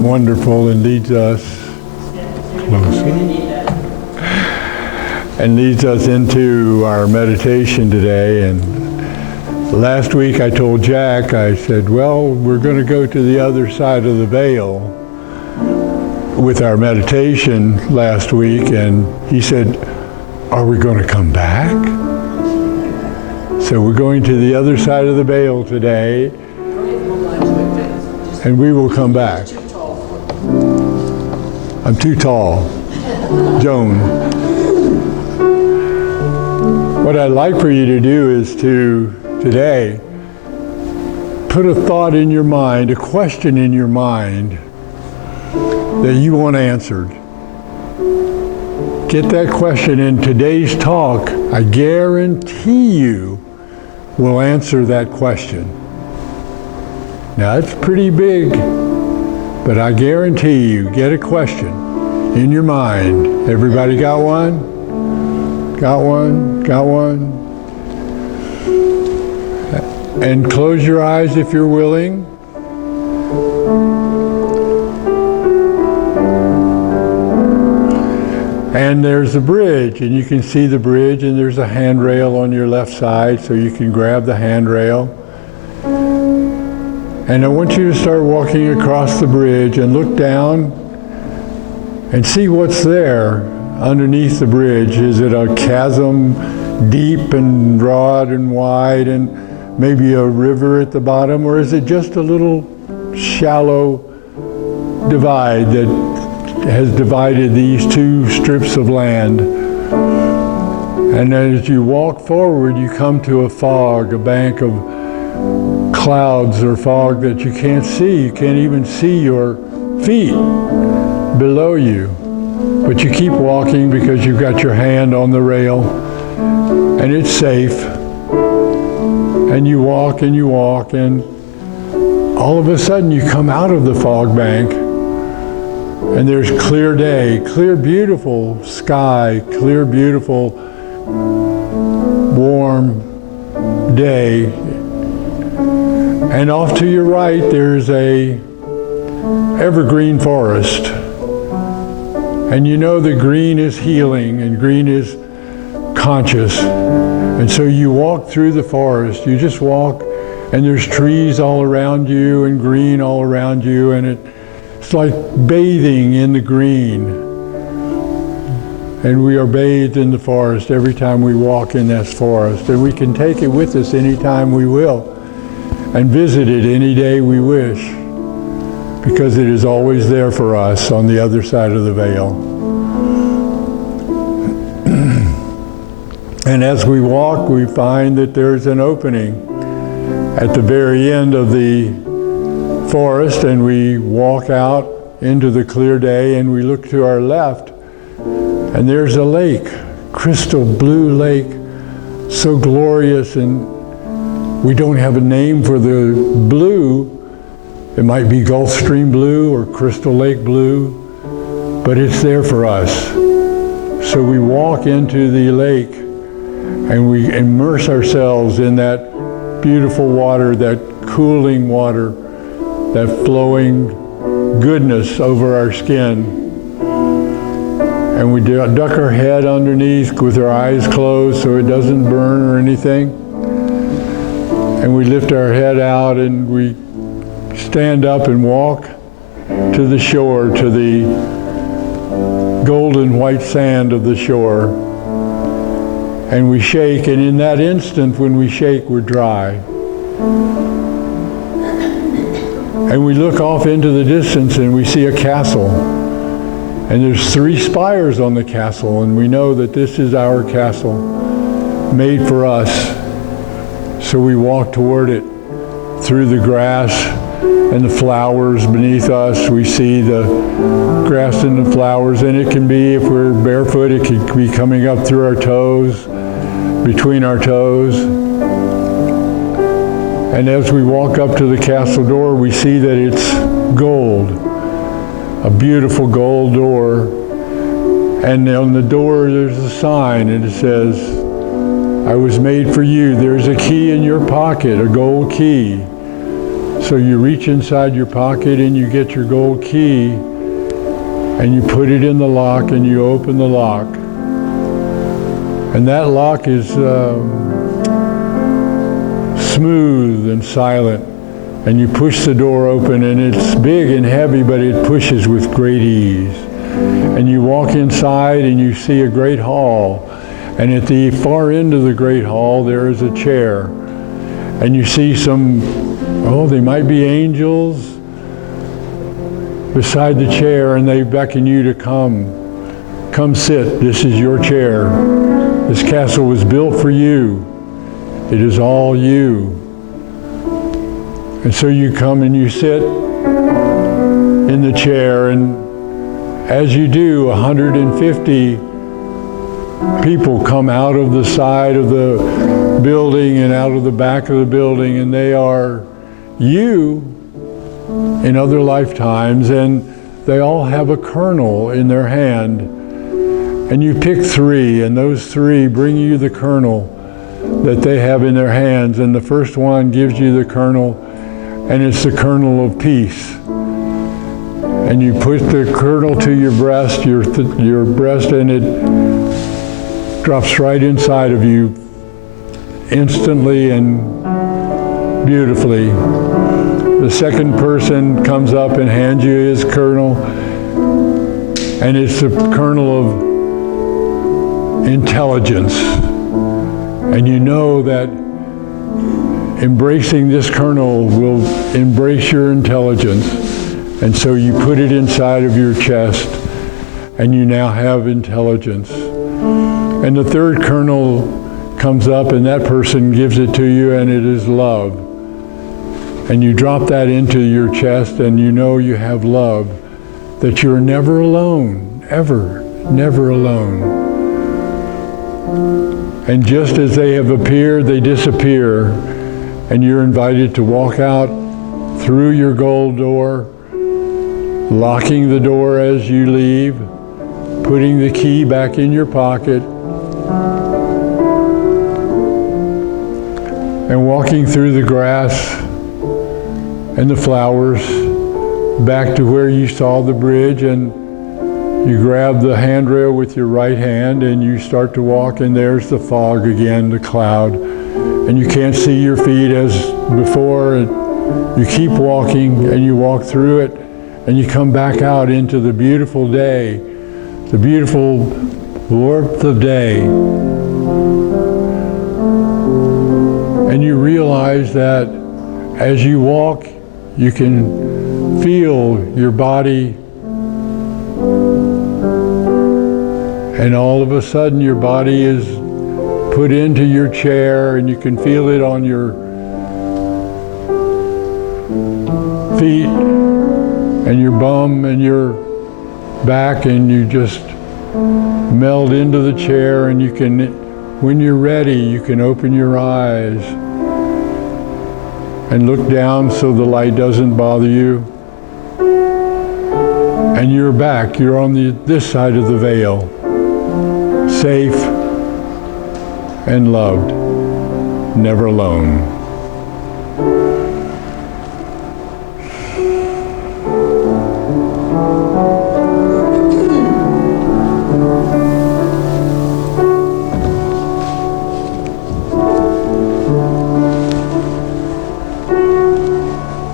wonderful and leads us closer and leads us into our meditation today. And last week I told Jack, I said, well, we're going to go to the other side of the veil with our meditation last week, and he said, are we going to come back? So we're going to the other side of the veil today, and we will come back. I'm too tall. Joan. What I'd like for you to do is to, today, put a thought in your mind, a question in your mind that you want answered. Get that question in today's talk. I guarantee you will answer that question. Now it's pretty big, but I guarantee you, get a question in your mind. Everybody got one? Got one? Got one? And close your eyes if you're willing. And there's a bridge, and you can see the bridge, and there's a handrail on your left side, so you can grab the handrail. And I want you to start walking across the bridge and look down and see what's there underneath the bridge. Is it a chasm, deep and broad and wide, and maybe a river at the bottom, or is it just a little shallow divide that has divided these two strips of land? And as you walk forward, you come to a fog, a bank of clouds or fog that you can't see. You can't even see your feet below you. But you keep walking because you've got your hand on the rail and it's safe. And you walk, and all of a sudden you come out of the fog bank, and there's clear day, clear beautiful sky, clear beautiful warm day. And off to your right there's a evergreen forest. And you know that green is healing and green is conscious. And so you walk through the forest, you just walk, and there's trees all around you and green all around you, and it's like bathing in the green. And we are bathed in the forest every time we walk in this forest. And we can take it with us anytime we will and visit it any day we wish, because it is always there for us on the other side of the veil. And as we walk, we find that there's an opening at the very end of the forest, and we walk out into the clear day, and we look to our left, and there's a lake, crystal blue lake, so glorious, and we don't have a name for the blue. It might be Gulf Stream blue or Crystal Lake blue, but it's there for us. So we walk into the lake and we immerse ourselves in that beautiful water, that cooling water, that flowing goodness over our skin. And we duck our head underneath with our eyes closed so it doesn't burn or anything. And we lift our head out and we stand up and walk to the shore, to the golden white sand of the shore. And we shake, and in that instant when we shake, we're dry. And we look off into the distance and we see a castle. And there's 3 spires on the castle, and we know that this is our castle, made for us. So we walk toward it through the grass and the flowers beneath us. We see the grass and the flowers, and it can be, if we're barefoot, it could be coming up through our toes, between our toes. And as we walk up to the castle door, we see that it's gold, a beautiful gold door. And on the door there's a sign, and it says, I was made for you. There's a key in your pocket, a gold key. So you reach inside your pocket and you get your gold key and you put it in the lock and you open the lock. And that lock is smooth and silent. And you push the door open and it's big and heavy, but it pushes with great ease. And you walk inside and you see a great hall. And at the far end of the great hall, there is a chair. And you see some, they might be angels beside the chair, and they beckon you to come sit. This is your chair. This castle was built for you. It is all you. And so you come and you sit in the chair, and as you do, 150 people come out of the side of the building and out of the back of the building, and they are you in other lifetimes, and they all have a kernel in their hand. And you pick 3, and those 3 bring you the kernel that they have in their hands. And the first one gives you the kernel, and it's the kernel of peace. And you put the kernel to your breast, and it drops right inside of you instantly and beautifully. The second person comes up and hands you his kernel, and it's the kernel of intelligence. And you know that embracing this kernel will embrace your intelligence. And so you put it inside of your chest, and you now have intelligence. And the third kernel comes up, and that person gives it to you, and it is love. And you drop that into your chest, and you know you have love, that you're never alone, ever, never alone. And just as they have appeared, they disappear, and you're invited to walk out through your gold door, locking the door as you leave, putting the key back in your pocket, and walking through the grass and the flowers back to where you saw the bridge, and you grab the handrail with your right hand and you start to walk, and there's the fog again, the cloud, and you can't see your feet as before, and you keep walking and you walk through it, and you come back out into the beautiful day, the beautiful warmth of day. And you realize that as you walk, you can feel your body, and all of a sudden your body is put into your chair, and you can feel it on your feet and your bum and your back, and you just meld into the chair, and you can, when you're ready, you can open your eyes and look down so the light doesn't bother you. And you're back, you're on this side of the veil, safe and loved, never alone.